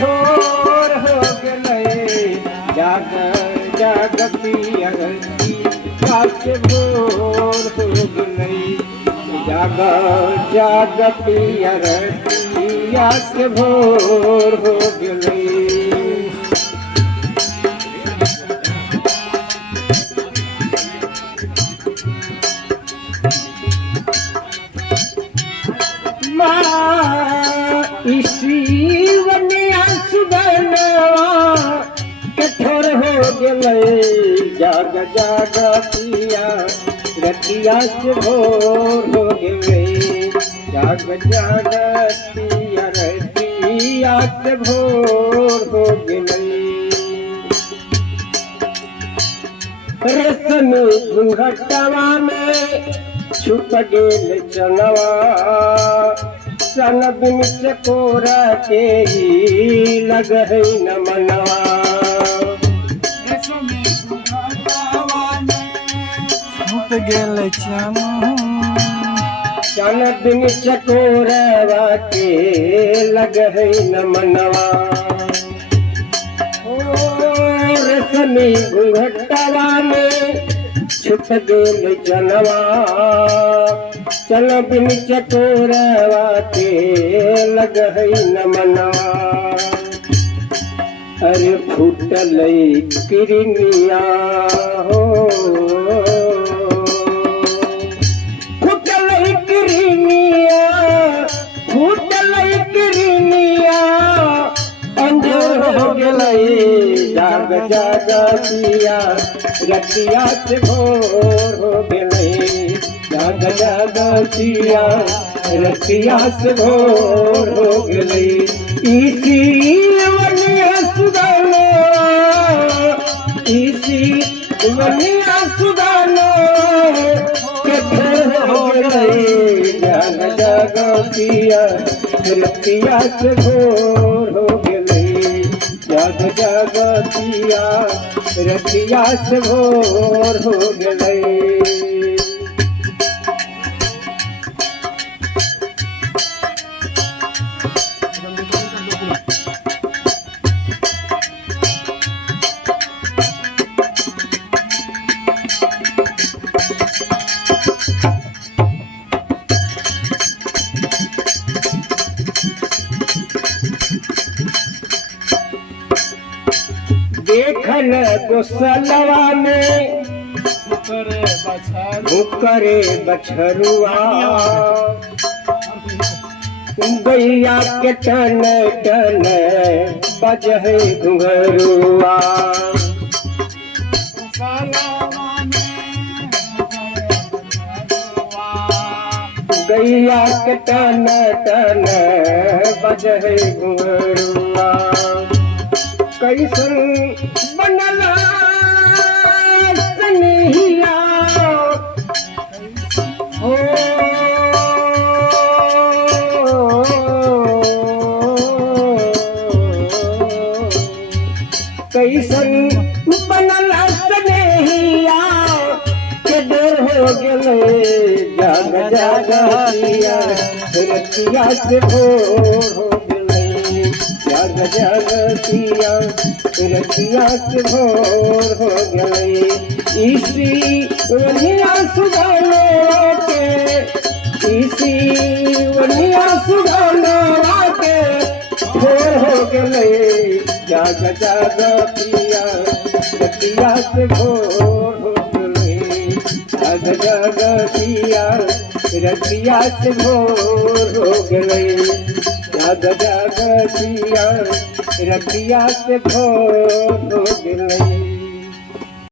कठोर हो गए जाग जाग पिया रतिया के भोर हो गए जाग जाग पिया रतिया के भोर हो गए इसी वनिया सुबनवा कठोर हो गए जाग जाग पिया रतिया से भोर हो गए जाग जाग पिया रतिया से भोर हो गए रसन घुंघटवा में छुप गेल चनवा सन बिन चकोरा के ही लग है न मनवा छूट गेल सन बिन चकोरा के लग है न मनवा रसमी घुंघटवा में छुप गेल जनवा चल बिन चकोरवा के लग है न मनवा अरे फूटल किरनिया हो फूटल किरनिया फूटल किरनिया अंजोर हो गए जाग जाग पिया रतिया से भोर हो गए जाग जाग पिया रतिया से भोर हो गए इसी वनिया सुदानो इसी वनिया सुदानो के भोर हो गए जाग जाग पिया रतिया से भोर हो गए जाग जाग पिया रतिया से भोर हो गए देखल गोसलवा में करे बछरुआ गैया के टन टन बजहे घुंघरुआ गैया के टन टन बजहे घुंघरुआ कैसन बनला सनहिया हो कैसन बनला सनहिया के देर हो गए जाग जाग पिया रतिया से भोर हो जाग जाग पिया रतिया से भोर हो गए इसी वनिया सुगानो के इसी वनिया सुगानो के भोर हो गए जाग जाग पिया रतिया से भोर हो गए जाग जाग पिया रतिया से भोर हो गए जाग जाग पिया रतिया से भोर हो गए।